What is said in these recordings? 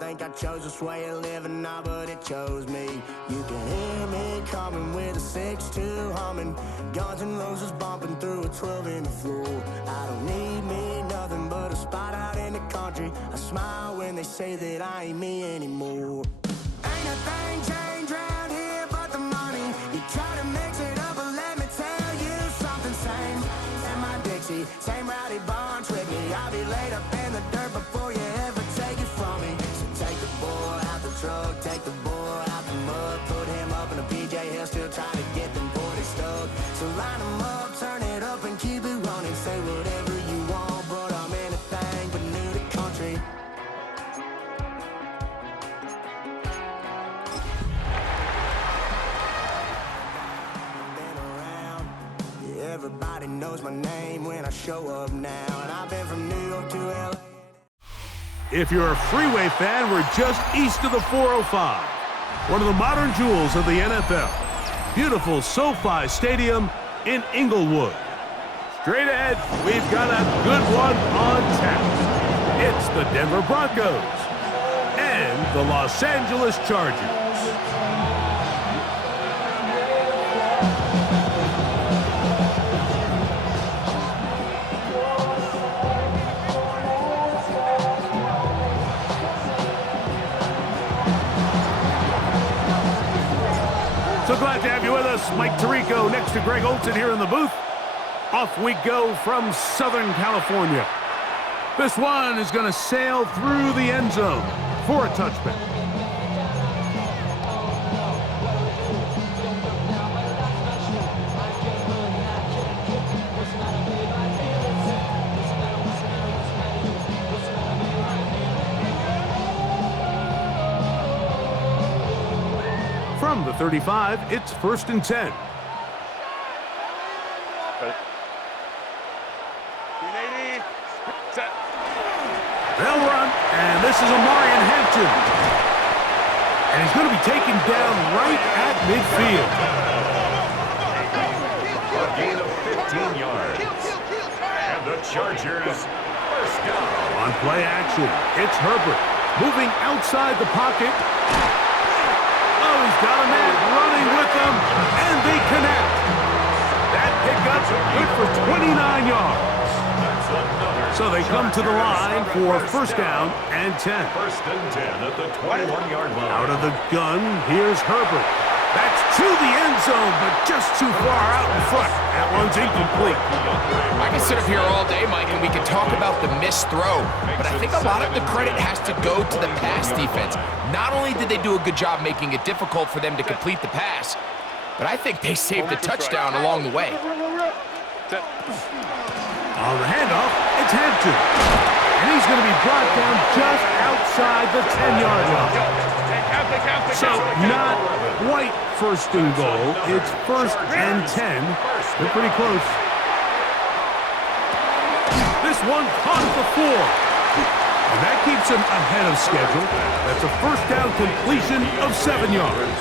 think I chose this way of living now, but it chose me. You can hear me coming with a 6-2 humming, Guns N' Roses bumping through a 12 in the floor. I don't need me nothing but a spot out in the country. I smile when they say that I ain't me anymore. Ain't a thing changed around here but the money. You try to mix it up, but let me tell you something. Same in my Dixie, same rowdy bunch with me. I'll be laid up in the dirt before you ever take it from me. So take the boy out the truck, take the boy out the mud, put him up in a PJ, he'll still try to get them 40 stuck. So line him up, turn it up and keep it running. Say whatever you want, but I'm anything but new to country. Everybody knows my name when I show up now, and I've been from New York to LA. If you're a Freeway fan, we're just east of the 405. One of the modern jewels of the NFL. Beautiful SoFi Stadium in Inglewood. Straight ahead, we've got a good one on tap. It's the Denver Broncos and the Los Angeles Chargers. So glad to have you with us. Mike Tirico next to Greg Olson here in the booth. Off we go from Southern California. This one is going to sail through the end zone for a touchback. From the 35, it's 1st and 10. They'll run, and this is Amarian Hampton. And he's going to be taken down right at midfield. A gain of 15 yards. And the Chargers first down. On play action, it's Herbert moving outside the pocket. Oh, he's got a man running with them, and they connect. That pickup good for 29 yards. So they come to the line for 1st down and 10. 1st and 10 at the 21-yard line. Out of the gun, here's Herbert. That's to the end zone, but just too far out in front. That one's incomplete. I can sit up here all day, Mike, and we can talk about the missed throw, but I think a lot of the credit has to go to the pass defense. Not only did they do a good job making it difficult for them to complete the pass, but I think they saved a touchdown along the way. On the handoff, it's Hampton. And he's going to be brought down just outside the 10-yard line. So not quite 1st and goal. It's 1st and 10. They're pretty close. This one caught at the 4. And that keeps him ahead of schedule. That's a 1st down completion of 7 yards.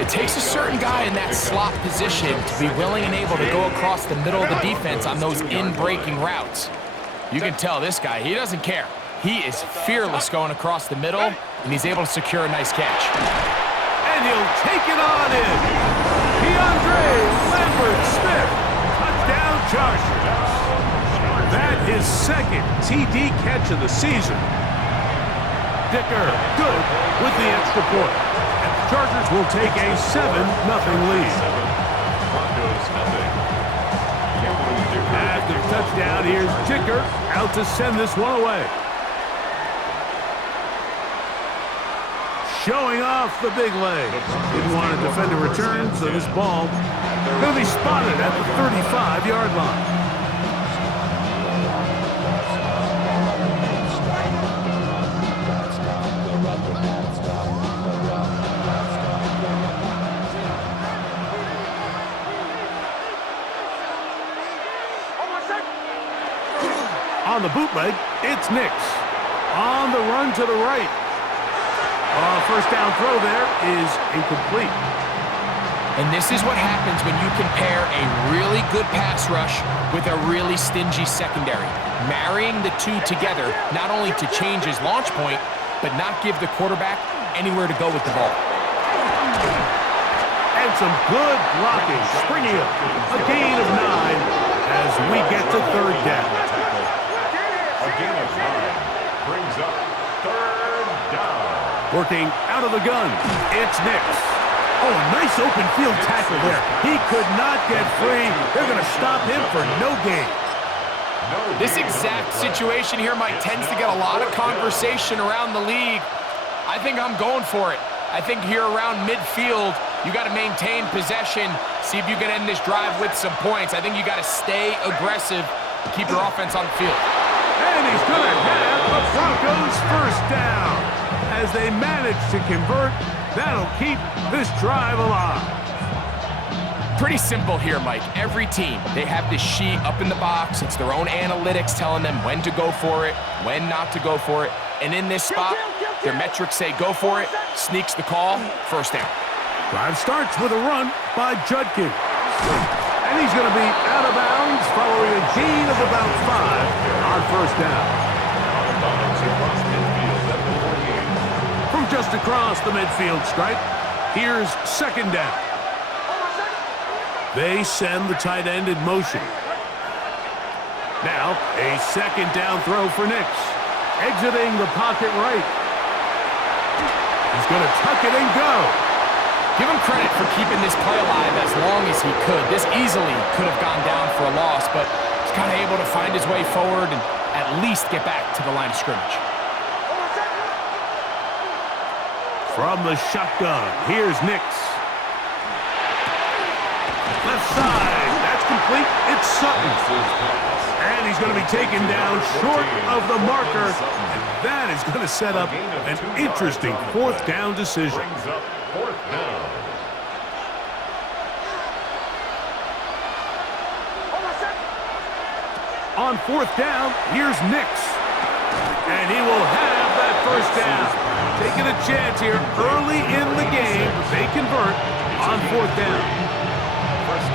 It takes a certain guy in that slot position to be willing and able to go across the middle of the defense on those in-breaking routes. You can tell this guy, he doesn't care. He is fearless going across the middle, and he's able to secure a nice catch. And he'll take it on in. DeAndre Lambert-Smith, touchdown Chargers. That is 2nd TD catch of the season. Dicker, good with the extra point. And the Chargers will take a 7-0 lead. After touchdown, here's Dicker out to send this one away. Showing off the big leg. Didn't want to defend a return, so this ball going to be spotted at the 35-yard line. On the bootleg, it's Nix. On the run to the right. 1st down throw there is incomplete. And this is what happens when you compare a really good pass rush with a really stingy secondary. Marrying the two together, not only to change his launch point, but not give the quarterback anywhere to go with the ball. And some good blocking, springing up. A gain of 9 as we get to third down. A gain of 9 brings up third down. Working out of the gun, it's Nix. Oh, a nice open field tackle there. He could not get free. They're going to stop him for no gain. This exact situation here, Mike, tends to get a lot of conversation around the league. I think I'm going for it. I think here around midfield, you got to maintain possession, see if you can end this drive with some points. I think you got to stay aggressive, keep your offense on the field. And he's going to have the Broncos first down. As they manage to convert, that'll keep this drive alive. Pretty simple here, Mike. Every team, they have this sheet up in the box. It's their own analytics telling them when to go for it, when not to go for it. And in this spot, their metrics say go for it, sneaks the call, first down. Drive starts with a run by Judkins. And he's going to be out of bounds following a gain of about 5 on first down. From just across the midfield stripe, here's second down. They send the tight end in motion. Now, a second down throw for Nix. Exiting the pocket right. He's going to tuck it and go. Give him credit for keeping this play alive as long as he could. This easily could have gone down for a loss, but he's kind of able to find his way forward and at least get back to the line of scrimmage. From the shotgun, here's Nix. Left side, that's complete. It's Sutton. And he's going to be taken down short of the marker. And that is going to set up an interesting fourth down decision. On fourth down, here's Nix. And he will have that first down. Taking a chance here early in the game, but they convert on fourth down.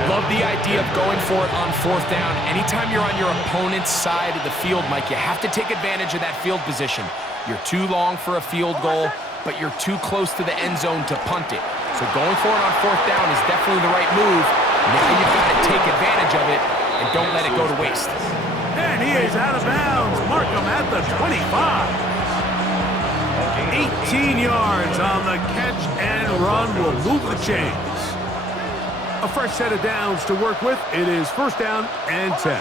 Love the idea of going for it on fourth down. Anytime you're on your opponent's side of the field, Mike, you have to take advantage of that field position. You're too long for a field goal, but you're too close to the end zone to punt it. So going for it on fourth down is definitely the right move. Now you've got to take advantage of it and don't let it go to waste. And he is out of bounds. Mark him at the 25. 18 yards on the catch and run will move the chains. A fresh set of downs to work with. It is first down and 10.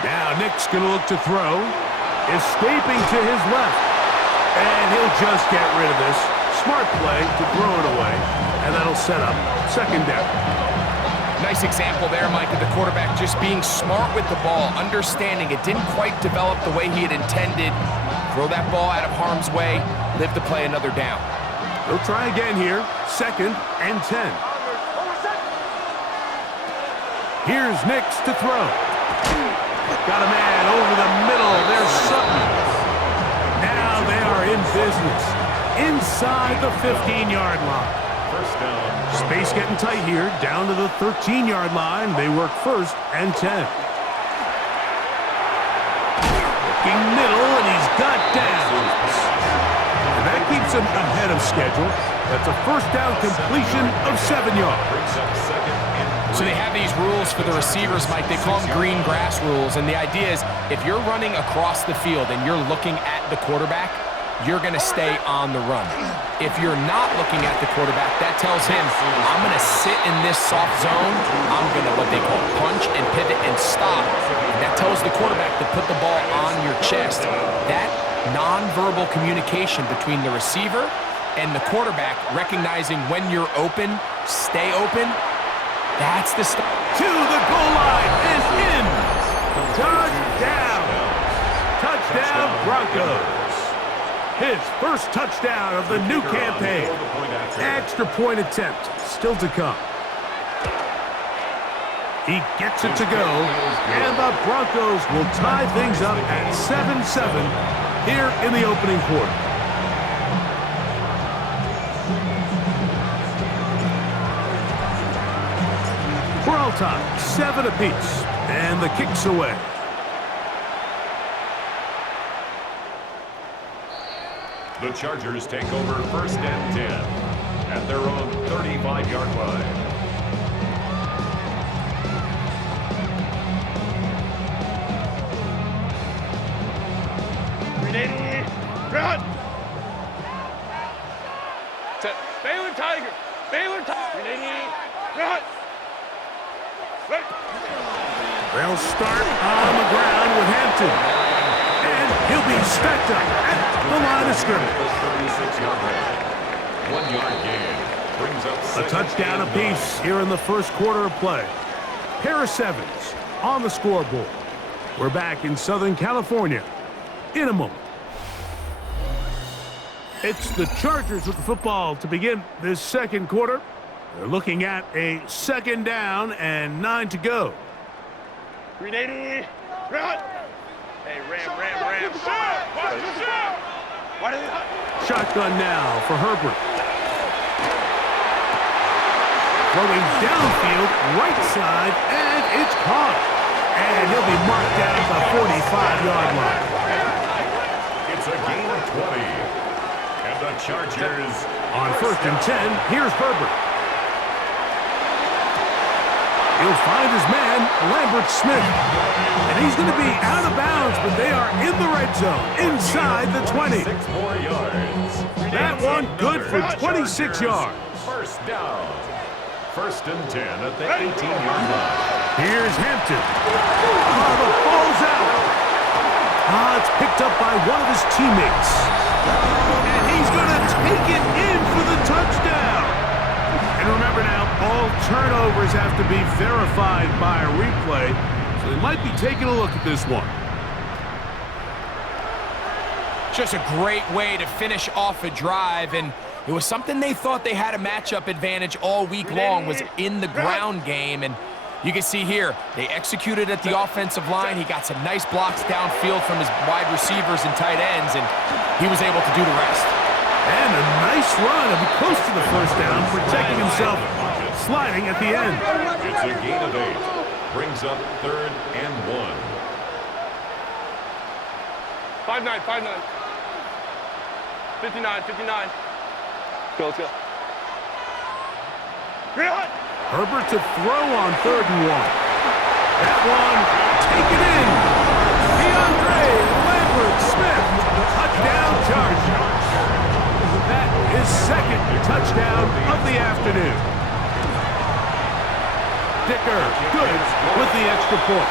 Now Nick's going to look to throw. Escaping to his left. And he'll just get rid of this. Smart play to throw it away. And that'll set up second down. Nice example there, Mike, of the quarterback just being smart with the ball, understanding it didn't quite develop the way he had intended. Throw that ball out of harm's way, live to play another down. He'll try again here, second and 10. Here's Nix to throw. Got a man over the middle. There's Sutton. Now they are in business inside the 15-yard line. First down. Space getting tight here, down to the 13-yard line. They work first and 10. Looking middle, and he's got downs. And that keeps him ahead of schedule. That's a first down completion of 7 yards. So they have these rules for the receivers, Mike. They call them green grass rules. And the idea is if you're running across the field and you're looking at the quarterback, you're going to stay on the run. If you're not looking at the quarterback, that tells him, I'm going to sit in this soft zone. I'm going to what they call punch and pivot and stop. And that tells the quarterback to put the ball on your chest. That nonverbal communication between the receiver and the quarterback, recognizing when you're open, stay open, that's the stuff. To the goal line and in. Touchdown. Touchdown Broncos. His first touchdown of the new campaign. Extra point attempt still to come. He gets it to go, and the Broncos will tie things up at 7-7 here in the opening quarter. tie, 7 apiece, and the kick's away. The Chargers take over 1st and 10 at their own 35-yard line. Ready, run! Baylor Tiger! Baylor Tiger! Ready, run! They'll start on the ground with Hampton. And he'll be stacked up at the line of scrimmage. 1-yard gain brings up A touchdown apiece here in the first quarter of play. Pair of 7s on the scoreboard. We're back in Southern California in a moment. It's the Chargers with the football to begin this second quarter. They're looking at a 2nd down and 9 to go. Ready, run! Hey, ram. Shotgun now for Herbert. Throwing downfield, right side, and it's caught. And he'll be marked down at the 45-yard line. It's a gain of 20. And the Chargers On 1st and 10, here's Herbert. He'll find his man, Lambert Smith. And he's going to be out of bounds, but they are in the red zone, inside the 20. 6 more yards. That one good for 26 yards. First down. 1st and 10 at the 18-yard line. Here's Hampton. Oh, the ball's out. It's picked up by one of his teammates. And he's going to take it in for the touchdown. And remember now, all turnovers have to be verified by a replay, so they might be taking a look at this one. Just a great way to finish off a drive, and it was something they thought they had a matchup advantage all week long, was in the ground game. And you can see here, they executed at the offensive line. He got some nice blocks downfield from his wide receivers and tight ends, and he was able to do the rest. And a nice run, close to the first down, protecting himself, sliding at the end. It's a gain of 8. Brings up 3rd and 1. 5-9. 59. Let's go. Run! Herbert to throw on 3rd and 1. That one, taken in. DeAndre Lambert Smith, touchdown Chargers. That is 2nd touchdown of the afternoon. Dicker, good with the extra point.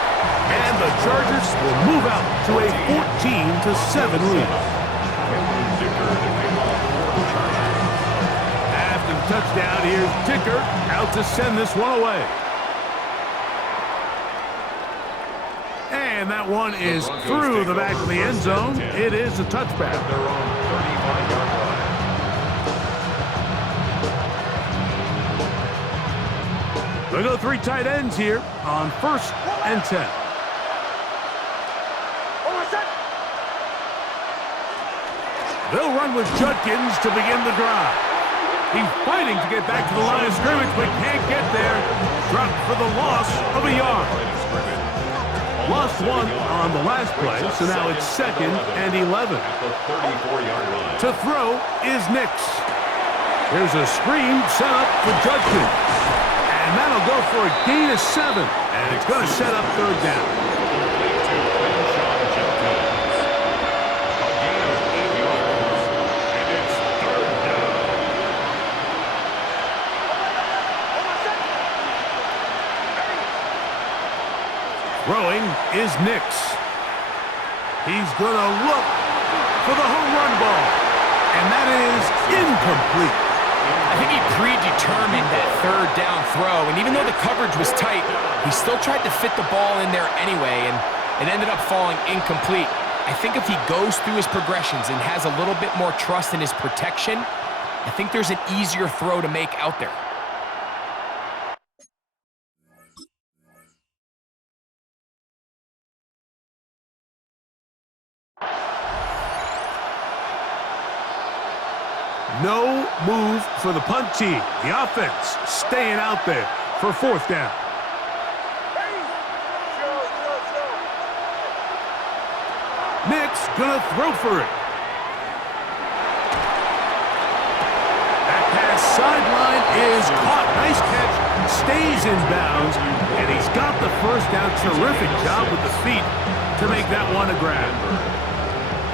And the Chargers will move out to a 14-7 lead. After the touchdown, here's Dicker out to send this one away. And that one is through the back of the end zone. It is a touchback. Their own 35-yard line. They go 3 tight ends here on 1st and 10. They'll run with Judkins to begin the drive. He's fighting to get back to the line of scrimmage, but can't get there. Dropped for the loss of a yard. Lost 1 on the last play, so now it's 2nd and 11. At the 34-yard line. To throw is Nix. There's a screen set up for Judkins. And that'll go for a gain of 7. And it's going to set up 3rd down. Throwing is Nix. He's going to look for the home run ball. And that is incomplete. I think he predetermined that 3rd down throw, and even though the coverage was tight, he still tried to fit the ball in there anyway, and it ended up falling incomplete. I think if he goes through his progressions and has a little bit more trust in his protection, I think there's an easier throw to make out there. No move for the punt team. The offense staying out there for 4th down. Nick's gonna throw for it. That pass sideline is caught. Nice catch. Stays in bounds. And he's got the first down. Terrific job with the feet to make that one a grab.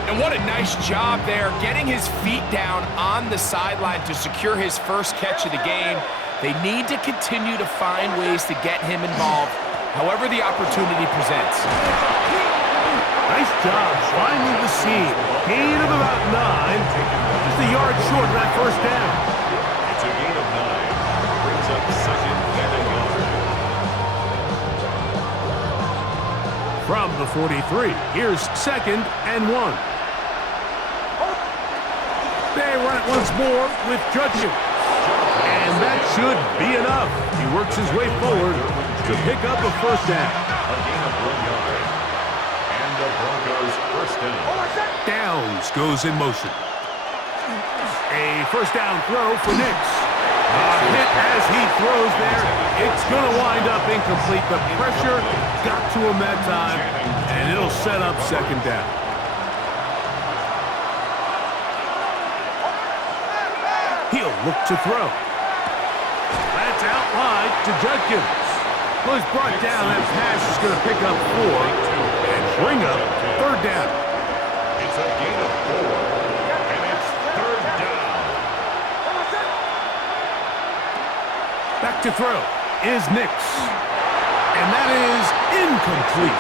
And what a nice job there, getting his feet down on the sideline to secure his first catch of the game. They need to continue to find ways to get him involved, however the opportunity presents. Nice job finding the seam. Gain of about 9. Just a yard short of that first down. It's a gain of 9. Brings up second and a yard. From the 43, here's 2nd and 1. They run it once more with Judkins. And that should be enough. He works his way forward to pick up a first down. A gain of 1 yard. And the Broncos first down. Downs goes in motion. A first down throw for Nix. A hit as he throws there. It's going to wind up incomplete. The pressure got to him that time, and it'll set up 2nd down. He'll look to throw. That's out wide to Judkins. Well, he's brought down. That pass is going to pick up 4 and bring up 3rd down. It's a gain of 4, and it's 3rd down. Back to throw is Nix. And that is incomplete.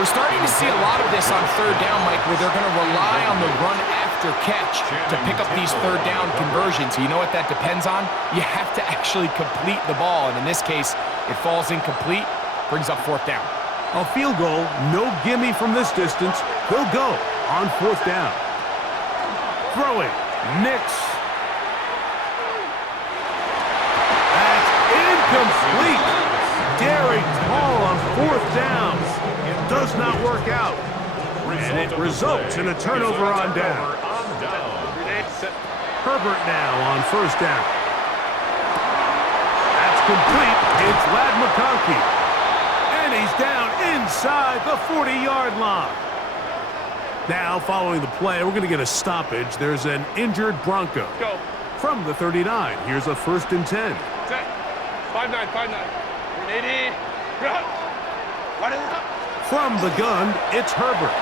We're starting to see a lot of this on 3rd down, Mike, where they're going to rely on the run after catch to pick up these 3rd down conversions. You know what that depends on? You have to actually complete the ball, and in this case, it falls incomplete, brings up 4th down. A field goal, no gimme from this distance. They'll go on 4th down. Throwing, Nix. That's incomplete. Daring tall on 4th down. It does not work out. And it results in a turnover on down. Herbert now on 1st down. That's complete. It's Ladd McConkey. And he's down inside the 40-yard line. Now, following the play, we're going to get a stoppage. There's an injured Bronco. Go. From the 39, here's a 1st and 10. Set. 5-9, 5-9. 380. Run. Run it up. From the gun, it's Herbert.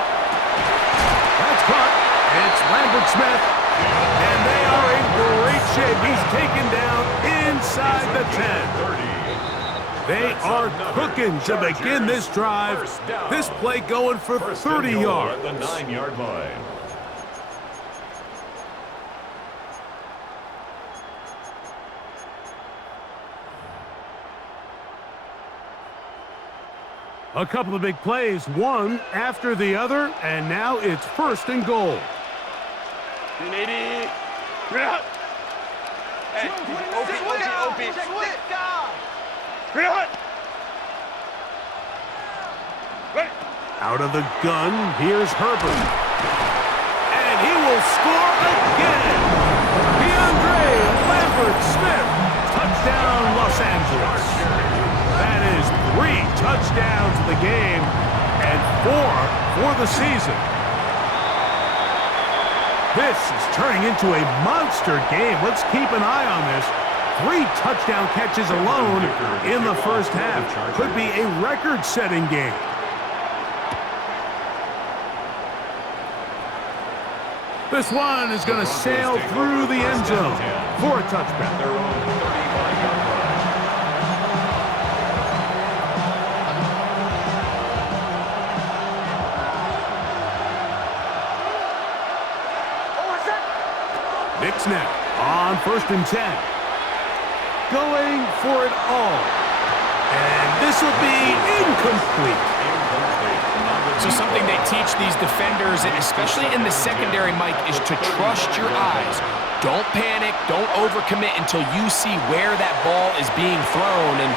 That's caught. It's Lambert Smith. And they are in great shape. He's taken down inside the 10. They are cooking to begin this drive. This play going for 30 yards. At the 9-yard line. A couple of big plays, one after the other, and now it's 1st and goal. 380. Run. Hey, OP. Run. Run. Out of the gun, here's Herbert. And he will score again. DeAndre Lambert-Smith. Touchdown, Los Angeles. That is 3 touchdowns in the game and 4 for the season. This is turning into a monster game. Let's keep an eye on this. 3 touchdown catches alone in the first half. Could be a record-setting game. This one is going to sail through the end zone for a touchback. Their own 35-yard line. Nix now on 1st and 10. Going for it all. And this will be incomplete. So something they teach these defenders, especially in the secondary, Mike, is to trust your eyes. Don't panic, don't overcommit until you see where that ball is being thrown. And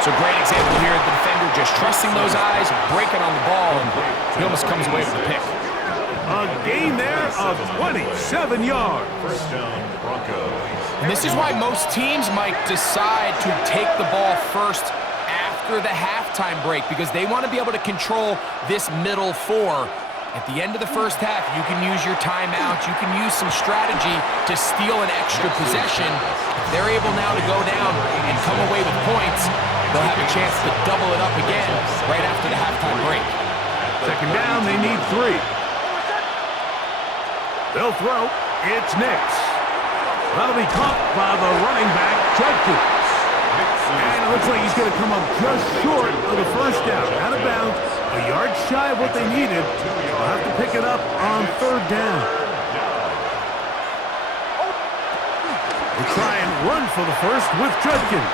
it's a great example here of the defender just trusting those eyes, breaking on the ball, and he almost comes away with a pick. A gain there of 27 yards. First down, Broncos. And this is why most teams, Mike, decide to take the ball first after the halftime break, because they want to be able to control this middle 4. At the end of the first half, you can use your timeout. You can use some strategy to steal an extra possession. If they're able now to go down and come away with points, they'll have a chance to double it up again right after the halftime break. Second down, they need 3. They'll throw. It's Nix. That'll be caught by the running back, Judkins. And it looks like he's going to come up just short of the first down. Out of bounds, a yard shy of what they needed. They'll have to pick it up on third down. They'll try and run for the first with Judkins.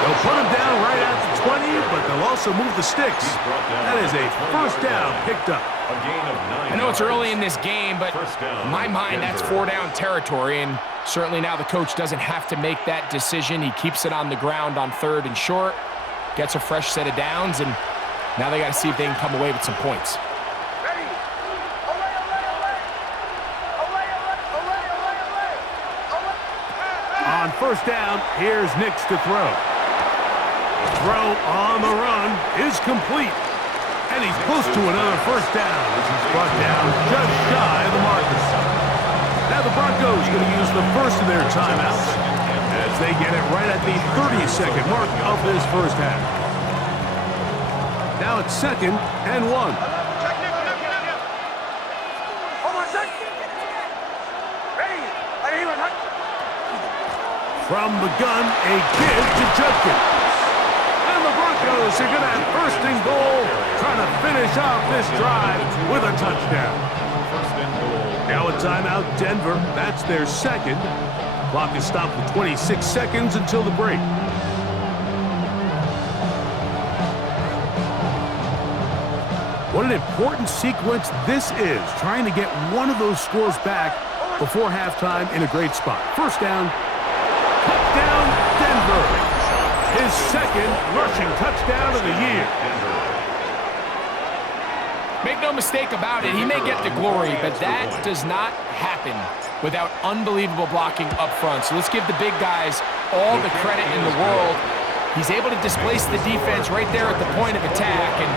They'll put him down right at the 20, but they'll also move the sticks. That is a first down picked up. I know it's early in this game, but in my mind, that's 4-down territory, and certainly now the coach doesn't have to make that decision. He keeps it on the ground on 3rd and short, gets a fresh set of downs, and now they got to see if they can come away with some points. On first down, here's Nix to throw. Throw on the run is complete. And he's close to another first down as he's brought down just shy of the marker. Now the Broncos going to use the first of their timeouts as they get it right at the 30-second mark of this first half. Now it's 2nd and 1. From the gun, a give to Judkins. And the Broncos are going to have 1st and goal, trying to finish off this drive with a touchdown. Now a timeout, Denver. That's their 2nd. Clock is stopped with 26 seconds until the break. What an important sequence this is, trying to get one of those scores back before halftime in a great spot. First down. Touchdown, Denver. His 2nd rushing touchdown of the year. Make no mistake about it, he may get the glory, but that does not happen without unbelievable blocking up front. So let's give the big guys all the credit in the world. He's able to displace the defense right there at the point of attack, and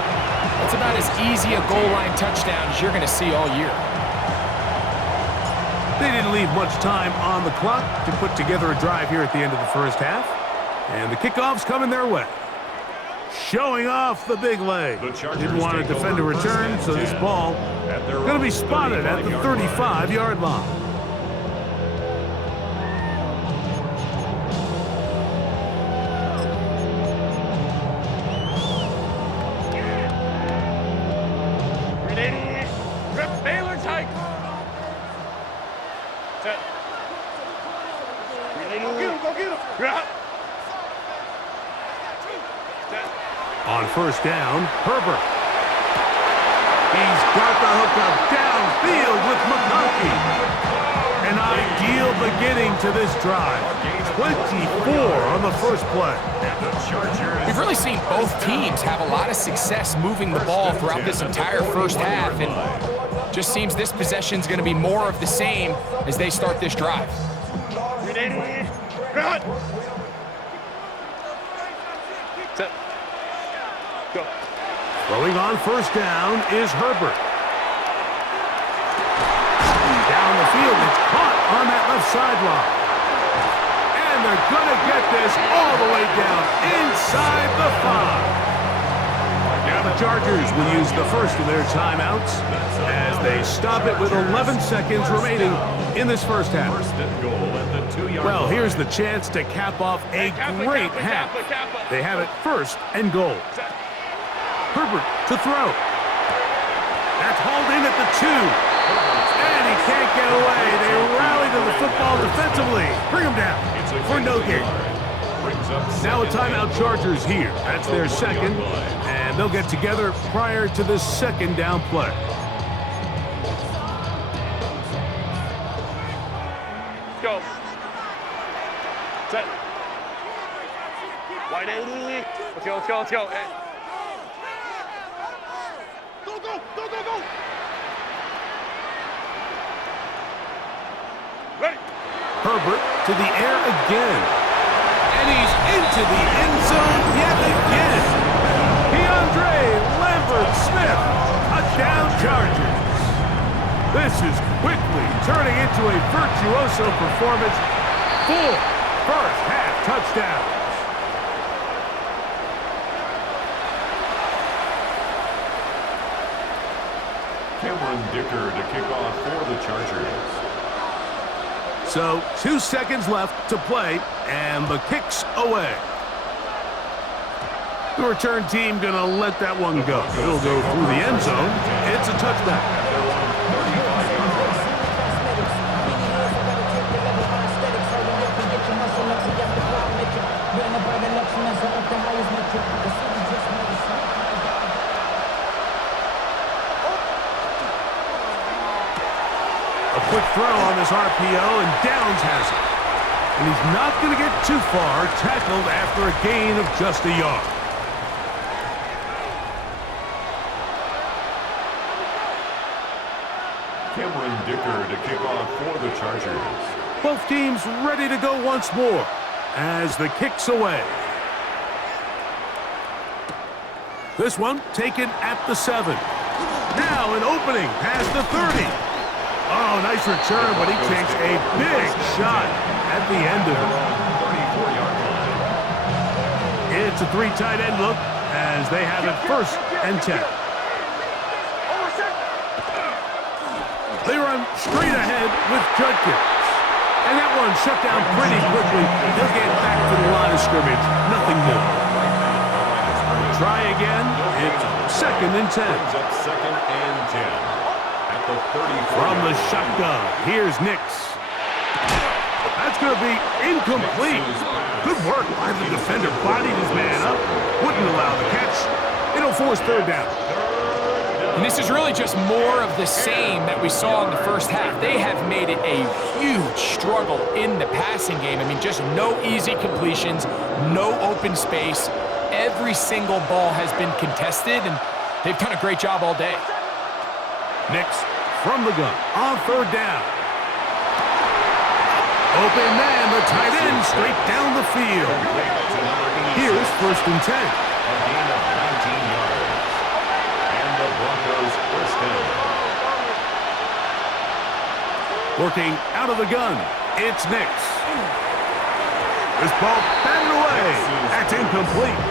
that's about as easy a goal line touchdown as you're going to see all year. They didn't leave much time on the clock to put together a drive here at the end of the first half. And the kickoff's coming their way. Showing off the big leg. Didn't want to defend a return, so this ball going to be spotted at the 35-yard line. On first down, Herbert. He's got the hookup downfield with McConkey. An ideal beginning to this drive. 24 on the first play. We've really seen both teams have a lot of success moving the ball throughout this entire first half, and just seems this possession's going to be more of the same as they start this drive. Throwing on first down is Herbert. Down the field, it's caught on that left sideline. And they're going to get this all the way down inside the 5. Now the Chargers will use the first of their timeouts as they stop it with 11 seconds remaining in this first half. Well, here's the chance to cap off a great half. They have it 1st and goal. Herbert to throw. That's hauled in at the 2. And he can't get away. They rally to the football defensively. Bring him down for no gain. Now a timeout, Chargers here. That's their 2nd. And they'll get together prior to the 2nd down play. Go. Set. Wide 80. Let's go, let's go, let's go. Go. Ready. Herbert to the air again. And he's into the end zone yet again. DeAndre Lambert-Smith, touchdown. Touchdown, Chargers. This is quickly turning into a virtuoso performance. 4 first-half touchdowns. Cameron Dicker to kick off for the Chargers. So 2 seconds left to play, and the kick's away. The return team going to let that one go. It'll go through the end zone. It's a touchback. A quick throw on this RPO, and Downs has it. And he's not going to get too far, tackled after a gain of just a yard. Cameron Dicker to kick off for the Chargers. Both teams ready to go once more as the kick's away. This one taken at the 7. Now an opening past the 30. Oh, nice return, but he takes a big shot at the end of it. It's a 3 tight end look as they have it 1st and 10. They run straight ahead with Judkins. And that one shut down pretty quickly. He'll get back to the line of scrimmage. Nothing more. Try again. It's 2nd and 10. Second and 10. The from the shotgun, here's Nix. That's going to be incomplete. Good work by the defender. Bodied his man up. Wouldn't allow the catch. It'll force 3rd down. And this is really just more of the same that we saw in the first half. They have made it a huge struggle in the passing game. I mean, just no easy completions, no open space. Every single ball has been contested, and they've done a great job all day. Nix from the gun on 3rd down. Open man, the tight end, straight down the field. Here's 1st and 10. A gain of 19 yards. And the Broncos 1st down. Working out of the gun, it's Nix. This ball batted away. That's incomplete.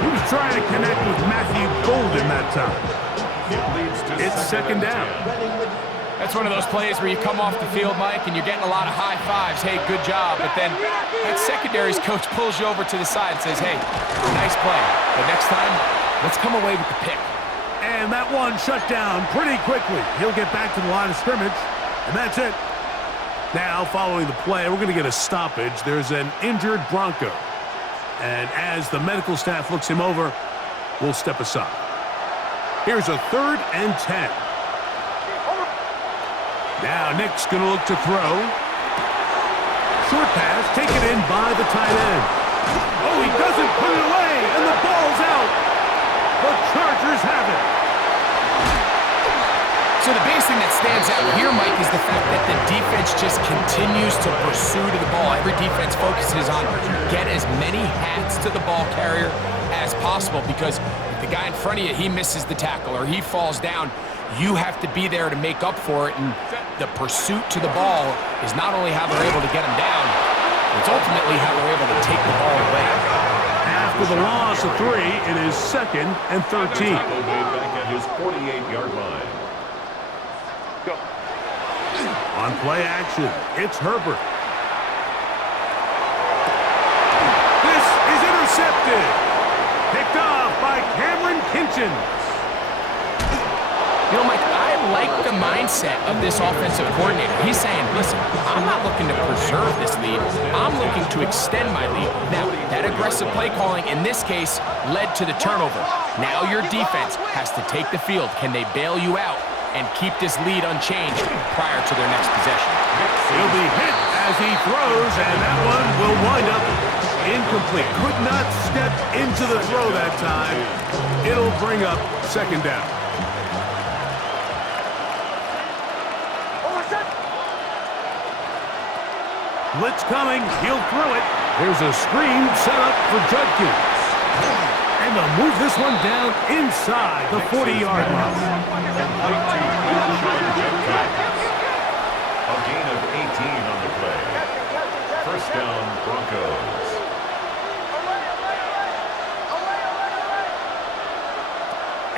He was trying to connect with Matthew Golden that time. It's 2nd down. That's one of those plays where you come off the field, Mike, and you're getting a lot of high fives. Hey, good job. But then that secondary's coach pulls you over to the side and says, hey, nice play. But next time, let's come away with the pick. And that one shut down pretty quickly. He'll get back to the line of scrimmage, and that's it. Now, following the play, we're going to get a stoppage. There's an injured Bronco. And as the medical staff looks him over, we'll step aside. Here's a 3rd and 10. Now Nick's going to look to throw. Short pass taken in by the tight end. Oh, he doesn't put it away, and the ball's out. The Chargers have it. So the biggest thing that stands out here, Mike, is the fact that the defense just continues to pursue to the ball. Every defense focuses on get as many hats to the ball carrier as possible, because if the guy in front of you, he misses the tackle or he falls down, you have to be there to make up for it. And the pursuit to the ball is not only how they're able to get him down, it's ultimately how they're able to take the ball away. After the loss of 3, it is 2nd and 13. Back at his 48-yard line. Go. On play action, it's Herbert. This is intercepted. Picked off by Cameron Kinchins. You know, Mike, I like the mindset of this offensive coordinator. He's saying, listen, I'm not looking to preserve this lead. I'm looking to extend my lead. Now, that aggressive play calling in this case led to the turnover. Now your defense has to take the field. Can they bail you out and keep this lead unchanged prior to their next possession? He'll be hit as he throws, and that one will wind up incomplete. Could not step into the throw that time. It'll bring up 2nd down. Blitz coming. He'll throw it. There's a screen set up for Judkins. And they'll move this one down inside the 40-yard line. A gain of 18 on the play. First down, Broncos.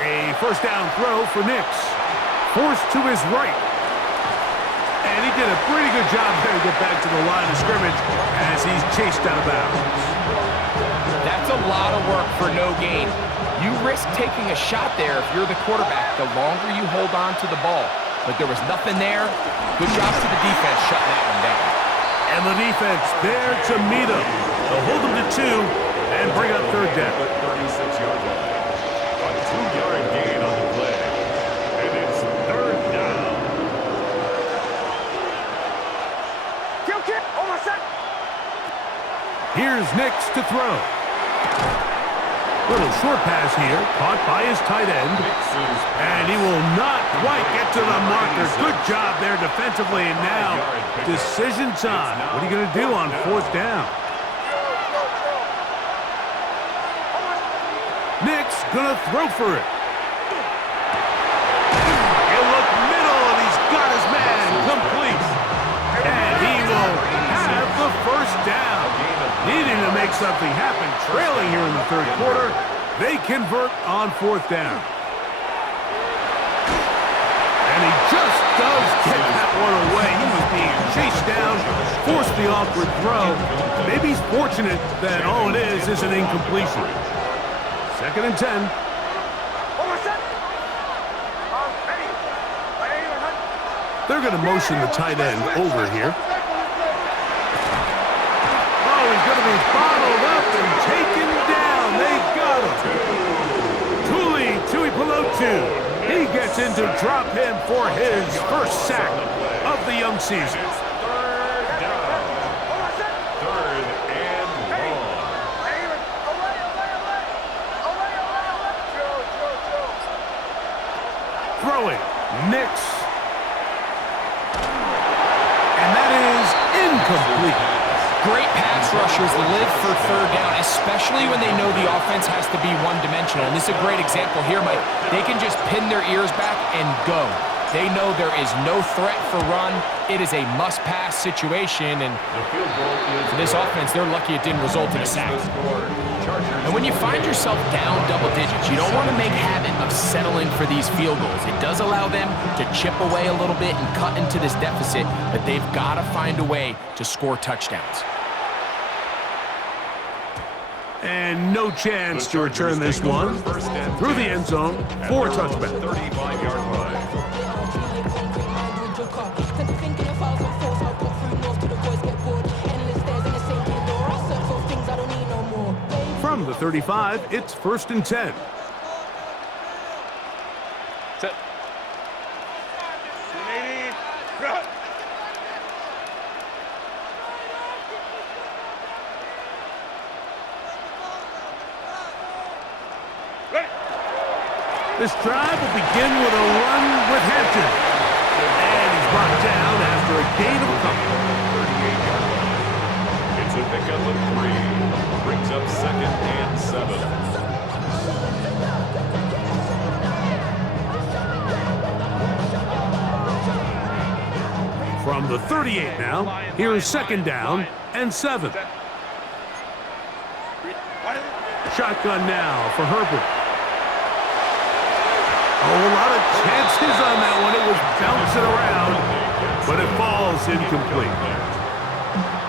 A first down throw for Nix. Forced to his right. And he did a pretty good job there to get back to the line of scrimmage as he's chased out of bounds. That's a lot of work for no gain. You risk taking a shot there if you're the quarterback the longer you hold on to the ball. But there was nothing there. Good job to the defense shutting that one down. And the defense there to meet him. They'll hold him to 2 and bring up third down. 36-yard line. A 2-yard gain on the play. And it's third down. Here's Nix to throw. Little short pass here, caught by his tight end. And he will not quite get to the marker. Good job there defensively. And now, decision time. What are you going to do on fourth down? Nix going to throw for it. He'll look middle, and he's got his man complete. And he will have the first down. Needing to make something happen, trailing here in the third quarter. They convert on fourth down. And he just does get that one away. He was being chased down, forced the awkward throw. Maybe he's fortunate that all it is an incompletion. Second and 10. They're going to motion the tight end over here. He's going to be bottled up and taken down. They got him. Tui Pelotu. He gets in to drop him for his first sack of the young season. Third down. Third and long. Throwing. Nix. And that is incomplete. Great pass rushers live for third down, especially when they know the offense has to be one-dimensional. And this is a great example here, Mike. They can just pin their ears back and go. They know there is no threat for run. It is a must-pass situation, and for this offense, they're lucky it didn't result in a sack. And when you find yourself down double digits, you don't want to make habit of settling for these field goals. It does allow them to chip away a little bit and cut into this deficit, but they've got to find a way to score touchdowns. And no chance to return this one through the end zone for a touchback. 35-yard line. From the 35, it's first and 10. Set. 180. Run. Ready. This drive will begin with a run with Hampton. And he's brought down after a gain of a couple. 38-yard line. It's a pickup of 3. Brings up second and 7. From the 38 now, here is second down and 7. Shotgun now for Herbert. Oh, a lot of chances on that one. It was bouncing around, but it falls incomplete.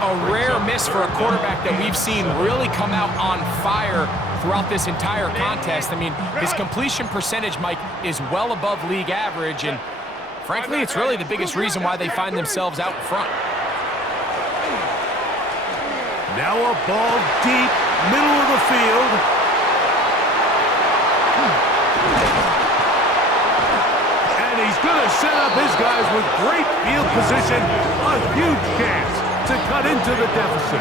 A rare miss for a quarterback that we've seen really come out on fire throughout this entire contest. I mean, his completion percentage, Mike, is well above league average, and frankly, it's really the biggest reason why they find themselves out in front. Now a ball deep, middle of the field. And he's going to set up his guys with great field position. A huge chance to cut into the deficit.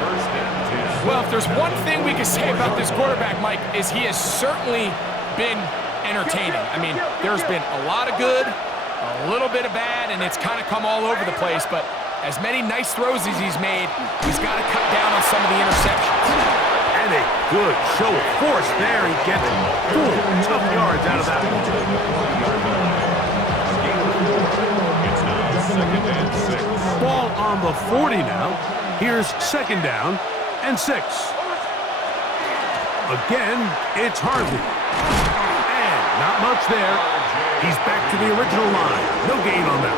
Well, if there's one thing we can say about this quarterback, Mike, is he has certainly been entertaining. I mean, there's been a lot of good, a little bit of bad, and it's kind of come all over the place, but as many nice throws as he's made, he's got to cut down on some of the interceptions. And a good show of force there. He gets 4 tough yards out of that one. It's now 2nd and 6. Ball on the 40 now. Here's 2nd down and 6. Again, it's Harvey. And not much there. He's back to the original line. No gain on that.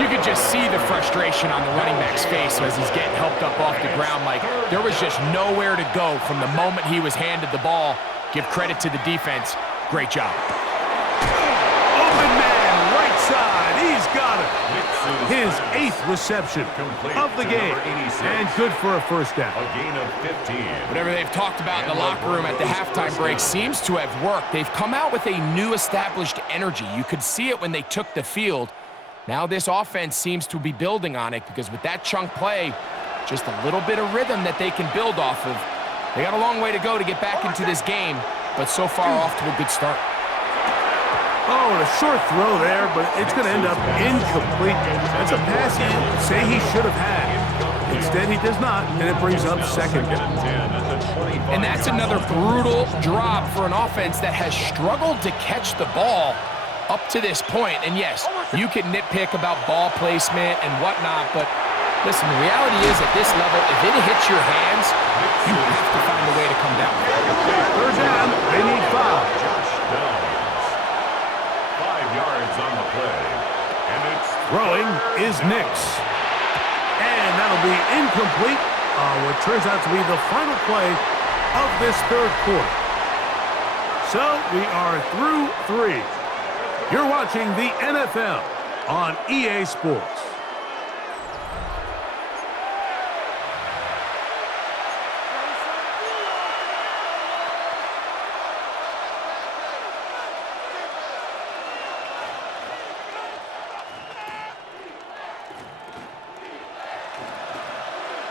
You could just see the frustration on the running back's face as he's getting helped up off the ground. Like, there was just nowhere to go from the moment he was handed the ball. Give credit to the defense. Great job. Open man, right side. He's got it. His 8th reception of the game. And good for a first down. A gain of 15. Whatever they've talked about in the locker room at the halftime break seems to have worked. They've come out with a new established energy. You could see it when they took the field. Now this offense seems to be building on it because with that chunk play, just a little bit of rhythm that they can build off of. They got a long way to go to get back into this game, but so far off to a good start. Oh, and a short throw there, but it's going to end up incomplete. That's a pass you say he should have had. Instead, he does not, and it brings up 2nd down. And that's another brutal drop for an offense that has struggled to catch the ball up to this point. And yes, you can nitpick about ball placement and whatnot, but listen, the reality is at this level, if it hits your hands, you have to find a way to come down. 3rd down, they need 5. Josh Downs. 5 yards on the play. And it's Throwing is Nix. And that'll be incomplete on what turns out to be the final play of this 3rd quarter. So we are through 3. You're watching the NFL on EA Sports.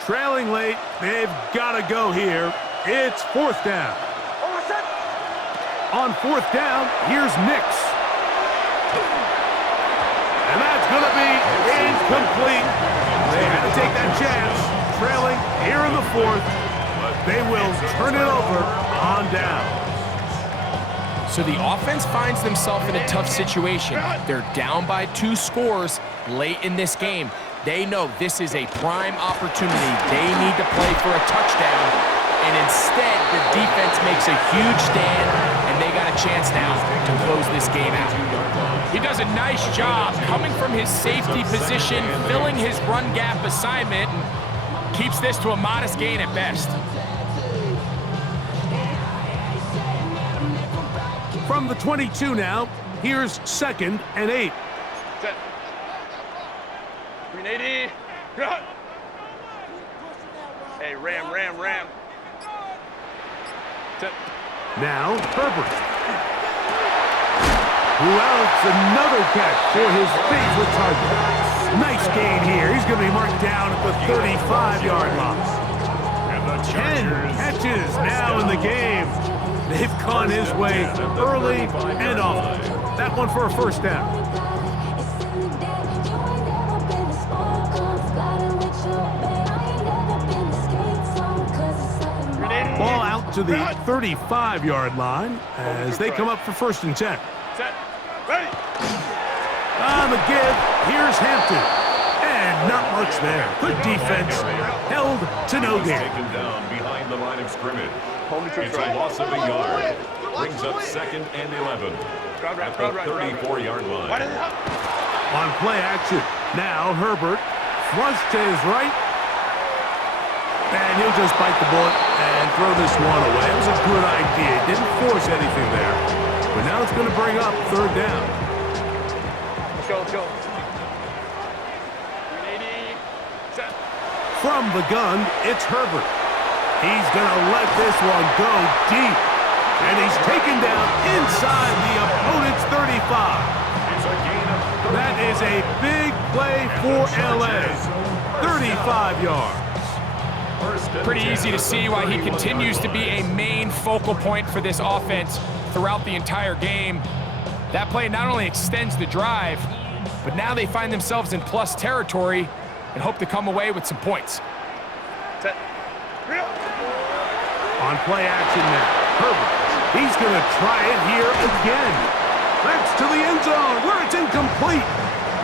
Trailing late, they've got to go here. It's 4th down. On 4th down, here's Nix. And that's going to be incomplete. They had to take that chance, trailing here in the 4th, but they will turn it over on down. So the offense finds themselves in a tough situation. They're down by 2 scores late in this game. They know this is a prime opportunity. They need to play for a touchdown, and instead the defense makes a huge stand, and they got a chance now to close this game out. He does a nice job coming from his safety position, filling his run gap assignment, and keeps this to a modest gain at best. From the 22 now, here's 2nd and 8. Set. 380. Run. Hey, ram. Set. Now Herbert. Who else? Another catch for his favorite target. Nice gain here. He's going to be marked down at the 35-yard line. And the 10 catches now in the game. They've gone his way early and often. That one for a first down. Ball out to the 35-yard line as they come up for 1st and 10. Set. Ready. On the give, here's Hampton. And not much there. Good defense, held to no gain. Taken down behind the line of scrimmage. It's a right. loss of a yard. Brings up 2nd and 11 at the 34-yard line. On play action, now Herbert flush to his right. And he'll just bite the bullet and throw this one away. It was a good idea. Didn't force anything there. But now it's going to bring up 3rd down. Let's go. 380. Set. From the gun, it's Herbert. He's going to let this one go deep. And he's taken down inside the opponent's 35. It's a gain of 30. That is a big play for LA. 35 yards. Pretty easy to see why he continues to be a main focal point for this offense throughout the entire game. That play not only extends the drive, but now they find themselves in plus territory and hope to come away with some points. Set. On play action now, Herbert. He's going to try it here again. That's to the end zone where it's incomplete.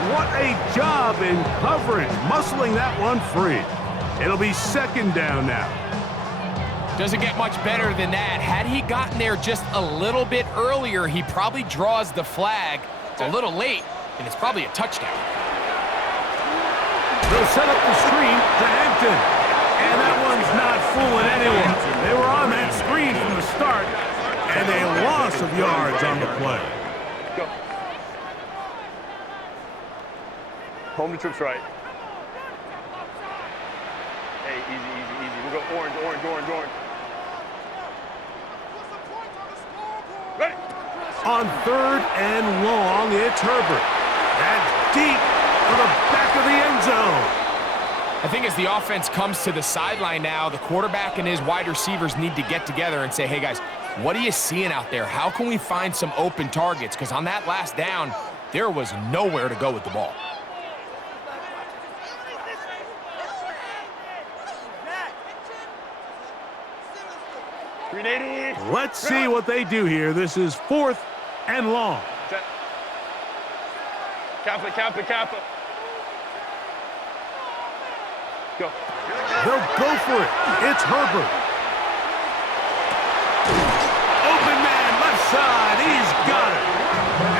What a job in coverage, muscling that one free. It'll be second down now. Doesn't get much better than that. Had he gotten there just a little bit earlier, he probably draws the flag a little late, and it's probably a touchdown. They'll set up the screen to Hampton. And that one's not fooling anyone. They were on that screen from the start, and a loss of yards on the play. Go. Home to trips right. Hey, easy, easy, easy. We'll go orange, orange, orange, orange. Ready. On third and long, it's Herbert. That's deep to the back of the end zone. I think as the offense comes to the sideline now, the quarterback and his wide receivers need to get together and say, hey, guys, what are you seeing out there? How can we find some open targets? Because on that last down, there was nowhere to go with the ball. Let's see what they do here. This is fourth and long. Set. Kappa, Kappa, Kappa. Go. They'll go for it. It's Herbert. Open man, left side. He's got it.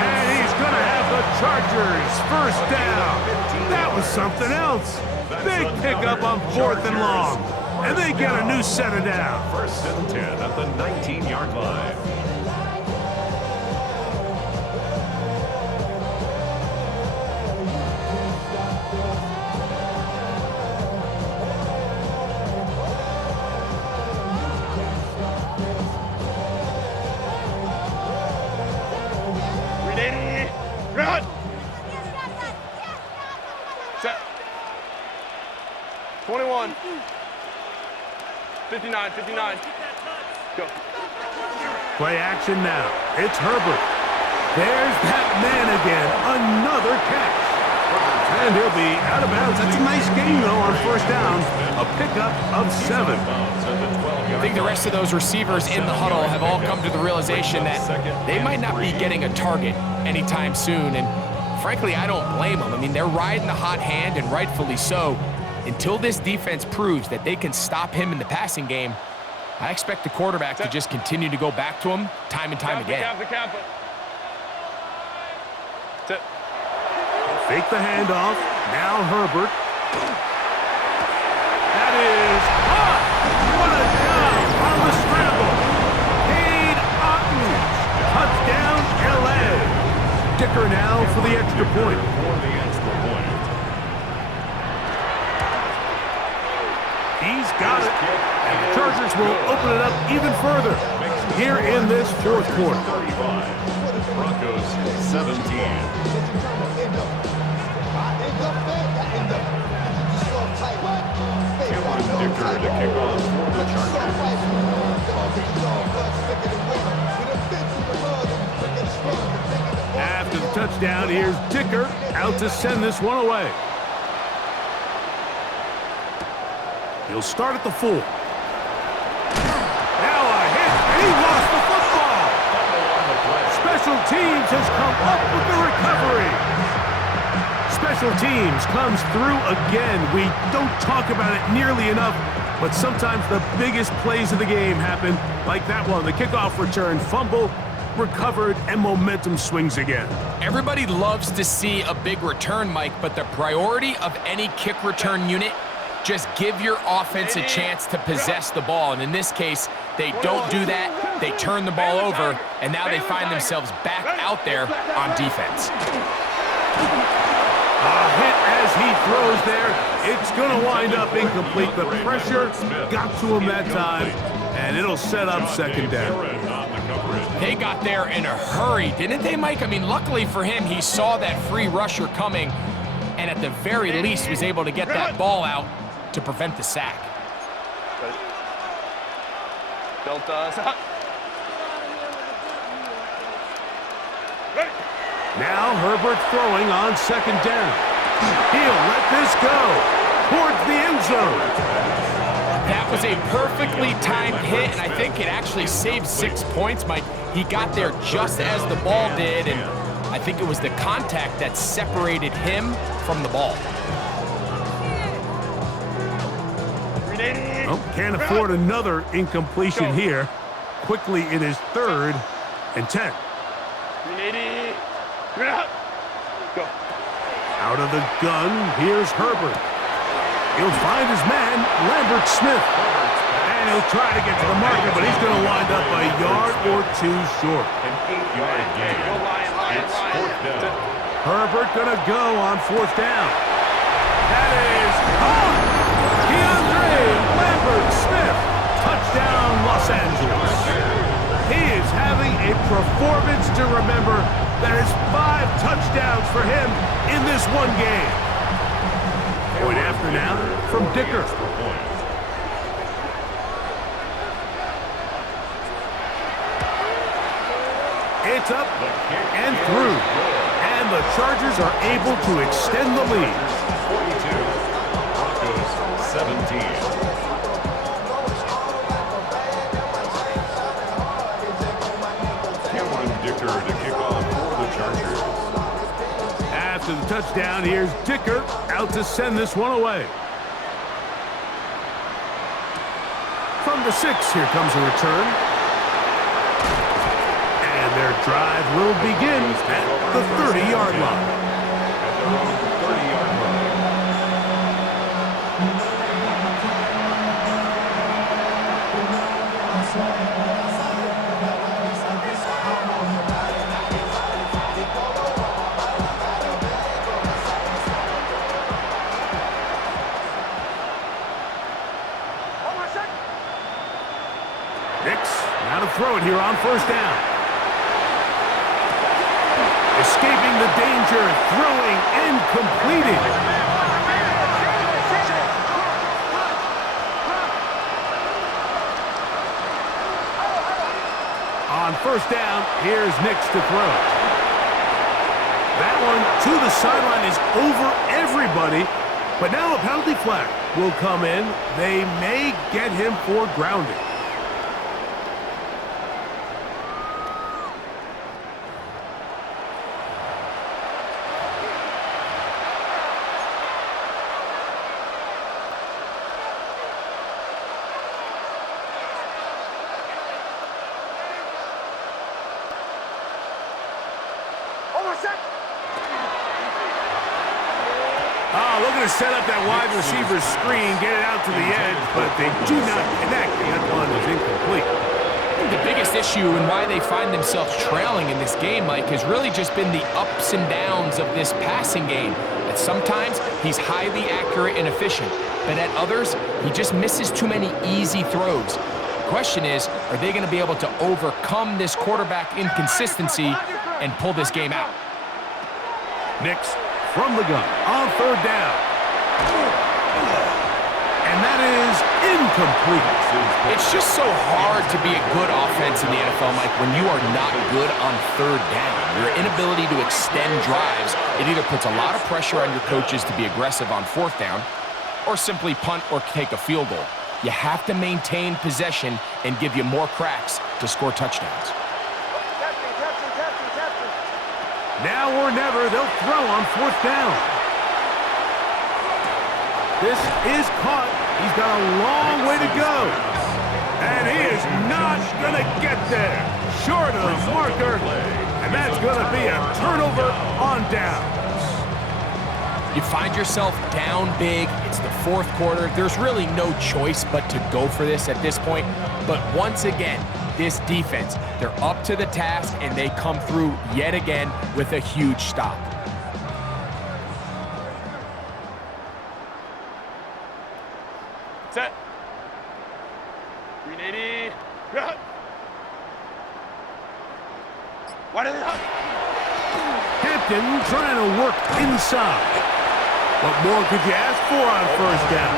And he's going to have the Chargers first down. That was something else. Big pickup on fourth and long. And they get a new set of down. First and 10 at the 19-yard line. Run! Set. 21. 59, 59. Go. Play action now. It's Herbert. There's that man again. Another catch. And he'll be out of bounds. That's a nice game, though, on first down. A pickup of 7. I think the rest of those receivers in the huddle have all come to the realization that they might not be getting a target anytime soon. And frankly, I don't blame them. I mean, they're riding the hot hand, and rightfully so. Until this defense proves that they can stop him in the passing game, I expect the quarterback to just continue to go back to him time and time again. Fake the handoff. Now Herbert. That is caught. What a job on the scramble. Cade Otton. Touchdown, L.A. Dicker now for the extra point. He's got it. And the Chargers will open it up even further here in this fourth quarter. Broncos 17. Dicker to kick off for the Chargers. After the touchdown, here's Dicker out to send this one away. He'll start at the 4. Now a hit, and he lost the football. Special teams has come up with the recovery. Special teams comes through again. We don't talk about it nearly enough, but sometimes the biggest plays of the game happen like that one. The kickoff return, fumble, recovered, and momentum swings again. Everybody loves to see a big return, Mike, but the priority of any kick return unit, just give your offense a chance to possess the ball. And in this case, they don't do that. They turn the ball over, and now they find themselves back out there on defense. A hit as he throws there. It's going to wind up incomplete. The pressure got to him that time, and it'll set up second down. They got there in a hurry, didn't they, Mike? I mean, luckily for him, he saw that free rusher coming, and at the very least was able to get that ball out to prevent the sack. Delta. Now Herbert throwing on second down. He'll let this go towards the end zone. That was a perfectly timed hit, and I think it actually saved 6 points, Mike. He got there just as the ball did, and I think it was the contact that separated him from the ball. Oh, can't afford another incompletion here. Quickly, it is 3rd and 10. Go. Out of the gun, here's Herbert. He'll find his man, Lambert Smith. And he'll try to get to the marker, but he's going to wind up a yard or 2 short. An 8-yard gain. It's 4th down. Herbert going to go on 4th down. That is caught! DeAndre Lambert Smith. Touchdown, Los Angeles. He is having a performance to remember. That is 5 touchdowns for him in this one game. Point after now from Dicker. It's up and through. And the Chargers are able to extend the lead. 42. Broncos 17. Dicker to kick off for the Chargers. After the touchdown, here's Dicker out to send this one away. From the 6, here comes a return. And their drive will begin at the 30-yard line. At their own 30-yard line. Now to throw it here on 1st down. Escaping the danger, throwing and completing. On 1st down, here's Nix to throw. That one to the sideline is over everybody, but now a penalty flag will come in. They may get him for grounding. Looking to set up that wide receiver screen, get it out to the edge, but they do not connect, and that one is incomplete. The biggest issue and why they find themselves trailing in this game, Mike, has really just been the ups and downs of this passing game. That sometimes he's highly accurate and efficient, but at others, he just misses too many easy throws. The question is, are they going to be able to overcome this quarterback inconsistency and pull this game out? Nix from the gun on 3rd down. And that is incomplete. It's just so hard to be a good offense in the NFL, Mike, when you are not good on 3rd down. Your inability to extend drives, it either puts a lot of pressure on your coaches to be aggressive on 4th down or simply punt or take a field goal. You have to maintain possession and give you more cracks to score touchdowns. Now or never, they'll throw on 4th down. This is caught. He's got a long way to go. And he is not going to get there. Short of the marker. And that's going to be a turnover on downs. You find yourself down big. It's the 4th quarter. There's really no choice but to go for this at this point. But once again, this defense, they're up to the task, and they come through yet again with a huge stop. Set. 380. What is it? Hampton trying to work inside. What more could you ask for on 1st down?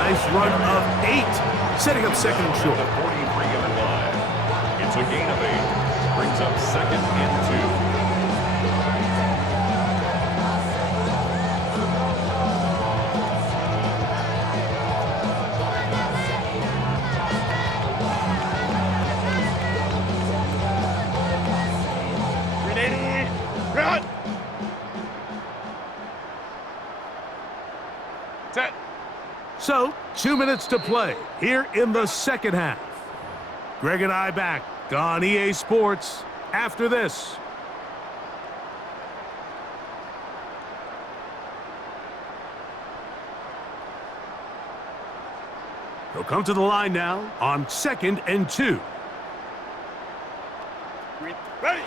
Nice run of 8, setting up 2nd and short. 43-yard line. It's a gain of 8. Brings up 2nd and 2. Set. So, 2 minutes to play here in the second half. Greg and I back on EA Sports after this. He'll come to the line now on 2nd and 2. Ready.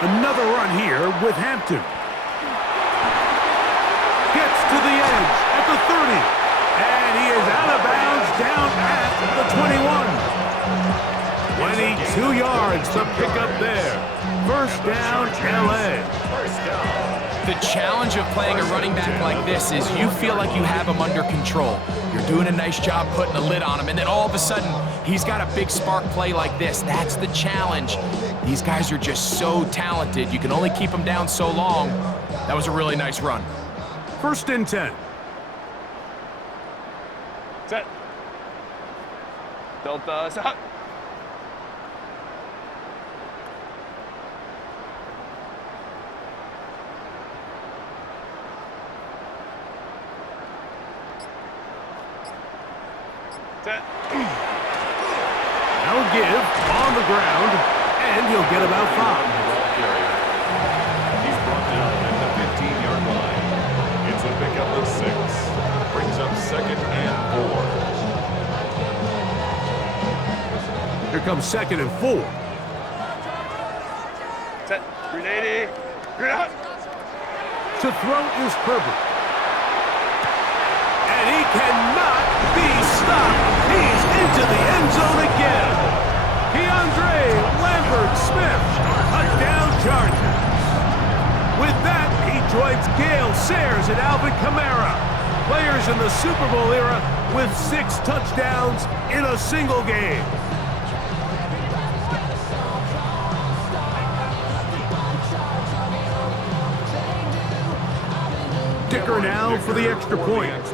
Another run here with Hampton. Gets to the edge at the 30. And he is out of bounds down at the 21. 22 yards to pick up there. First down, LA. The challenge of playing a running back like this is you feel like you have him under control. You're doing a nice job putting a lid on him, and then all of a sudden, he's got a big spark play like this. That's the challenge. These guys are just so talented. You can only keep them down so long. That was a really nice run. First and 10. Set. Delta, set. Set. Now give on the ground, and he'll get about 5. He's brought down at the 15-yard line. It's a pickup of 6. Brings up 2nd and 4. Here comes 2nd and 4. Set. 380. Green out. To throw is Herbert. And he cannot be stopped. He's into the end zone again. Keandre Lambert-Smith, touchdown Chargers. With that, he joins Gale Sayers and Alvin Kamara, players in the Super Bowl era with 6 touchdowns in a single game. Dicker now for the extra point.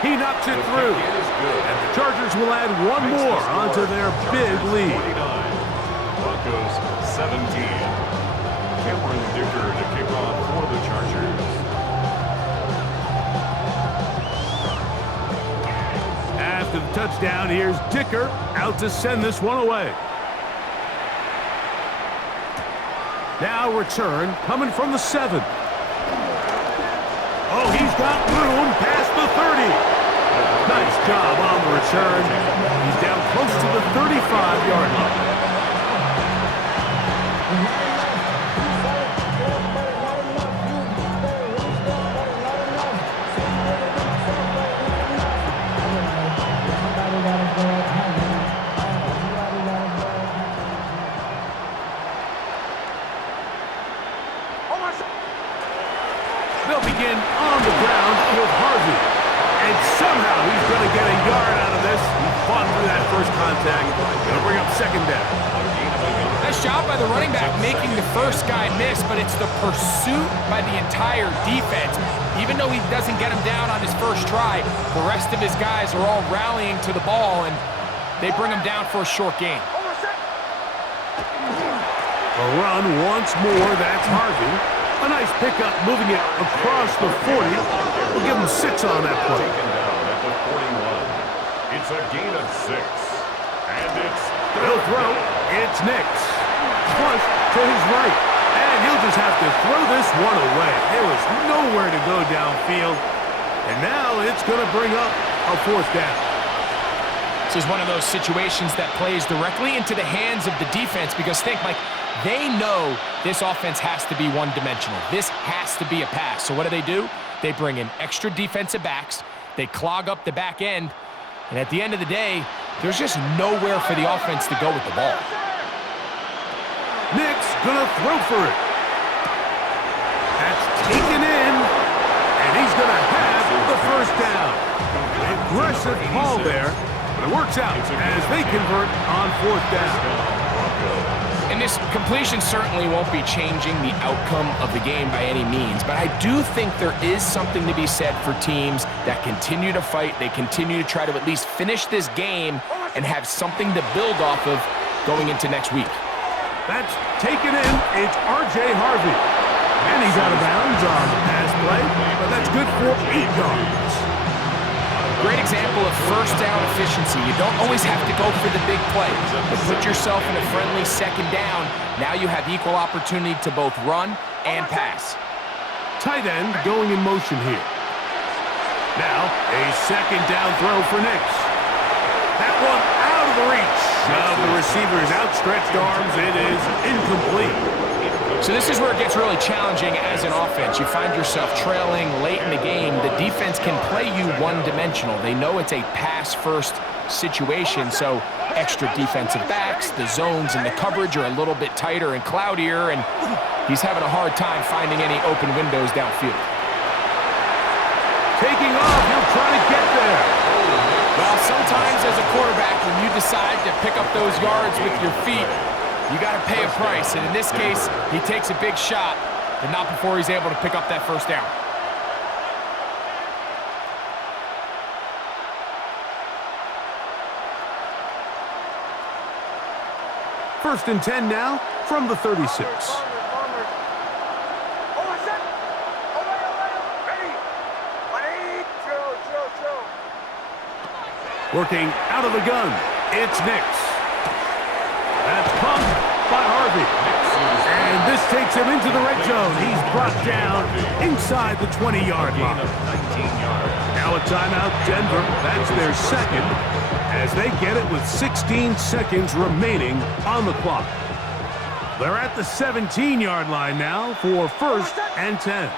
He knocks it through, and the Chargers will add one more onto their big lead. Broncos 17. Cameron Dicker to kick off for the Chargers. After the touchdown, here's Dicker out to send this one away. Now return coming from the 7. Oh, he's got room past the 30. Nice job on the return. He's down close to the 35-yard line. They'll begin on the ground with Harvey. And somehow he's going to get a yard out of this. He fought through that first contact. Going to bring up 2nd down. Nice job by the running back making the first guy miss, but it's the pursuit by the entire defense. Even though he doesn't get him down on his first try, the rest of his guys are all rallying to the ball, and they bring him down for a short gain. A run once more, that's Harvey. A nice pickup moving it across the 40. We'll give him 6 on that play. Taken down at the 41. It's a gain of 6. And it's... He'll throw. It's Nix. Flush to his right. And he'll just have to throw this one away. There was nowhere to go downfield. And now it's going to bring up a 4th down. This is one of those situations that plays directly into the hands of the defense because think, Mike, they know this offense has to be one-dimensional. This has to be a pass. So what do? They bring in extra defensive backs. They clog up the back end. And at the end of the day, there's just nowhere for the offense to go with the ball. Nick's going to throw for it. That's taken in. And he's going to have the first down. Aggressive call there. But it works out as they convert on 4th down. In this Chris, completion certainly won't be changing the outcome of the game by any means, but I do think there is something to be said for teams that continue to fight. They continue to try to at least finish this game and have something to build off of going into next week. That's taken in. It's R.J. Harvey. And he's out of bounds on the pass play, but that's good for 8 yards. Great example of first down efficiency. You don't always have to go for the big play, but put yourself in a friendly second down. Now you have equal opportunity to both run and pass. Tight end going in motion here. Now, a second down throw for Nix. That one out of the reach of the receiver's outstretched arms. It is incomplete. So this is where it gets really challenging as an offense. You find yourself trailing late in the game. The defense can play you one-dimensional. They know it's a pass-first situation, so extra defensive backs, the zones and the coverage are a little bit tighter and cloudier, and he's having a hard time finding any open windows downfield. Taking off, he'll try to get there. Well, sometimes as a quarterback, when you decide to pick up those yards with your feet, you got to pay a price, and in this case, he takes a big shot, but not before he's able to pick up that first down. First and 10 now from the 36. Working out of the gun, it's Nix. That's pumped by Harvey. And this takes him into the red zone. He's brought down inside the 20-yard line. Now a timeout, Denver. That's their second as they get it with 16 seconds remaining on the clock. They're at the 17-yard line now for first and 10.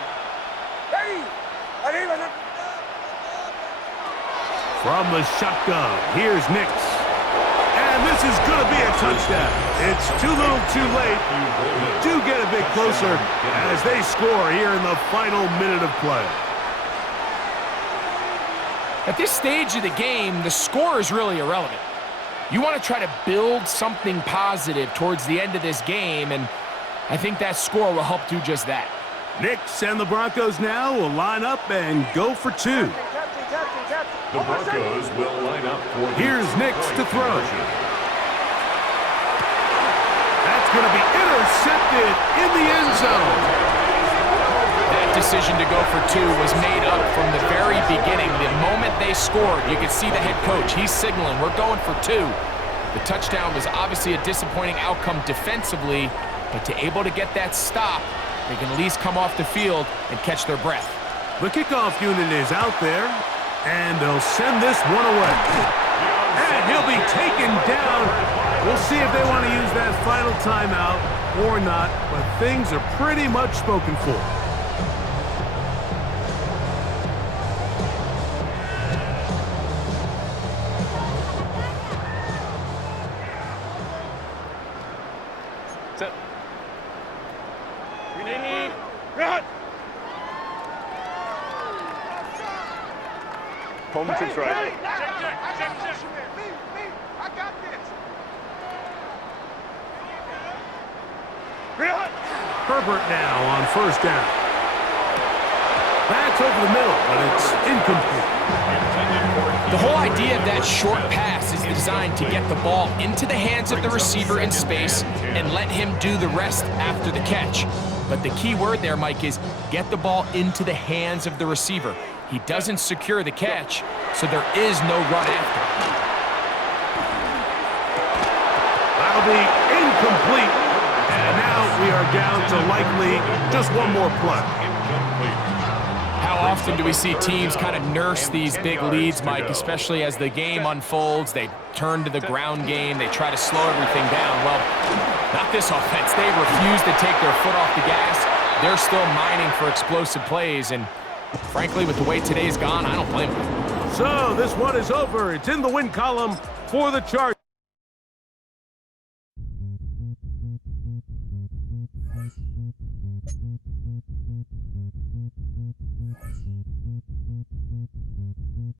From the shotgun, here's Nix. And this is going to be a touchdown. It's too little too late. Do get a bit closer as they score here in the final minute of play. At this stage of the game, the score is really irrelevant. You want to try to build something positive towards the end of this game, and I think that score will help do just that. Nix and the Broncos now will line up and go for 2. The Broncos will line up for the Here's Nix to throw. That's going to be intercepted in the end zone. That decision to go for 2 was made up from the very beginning. The moment they scored, you could see the head coach. He's signaling, we're going for 2. The touchdown was obviously a disappointing outcome defensively, but to able to get that stop, they can at least come off the field and catch their breath. The kickoff unit is out there, and they'll send this one away. And he'll be taken down. We'll see if they want to use that final timeout or not, but things are pretty much spoken for. Set. Cut. Momentum's right. I got this. Herbert now on first down. That's over the middle, but it's incomplete. The whole idea of that short pass is designed to get the ball into the hands of the receiver in space and let him do the rest after the catch. But the key word there, Mike, is get the ball into the hands of the receiver. He doesn't secure the catch, so there is no run after. That'll be incomplete. And now we are down to likely just one more play. How often do we see teams kind of nurse these big leads, Mike, especially as the game unfolds? They turn to the ground game. They try to slow everything down. Well, not this offense. They refuse to take their foot off the gas. They're still mining for explosive plays, and frankly, with the way today's gone, I don't blame them. So this one is over. It's in the win column for the Chargers.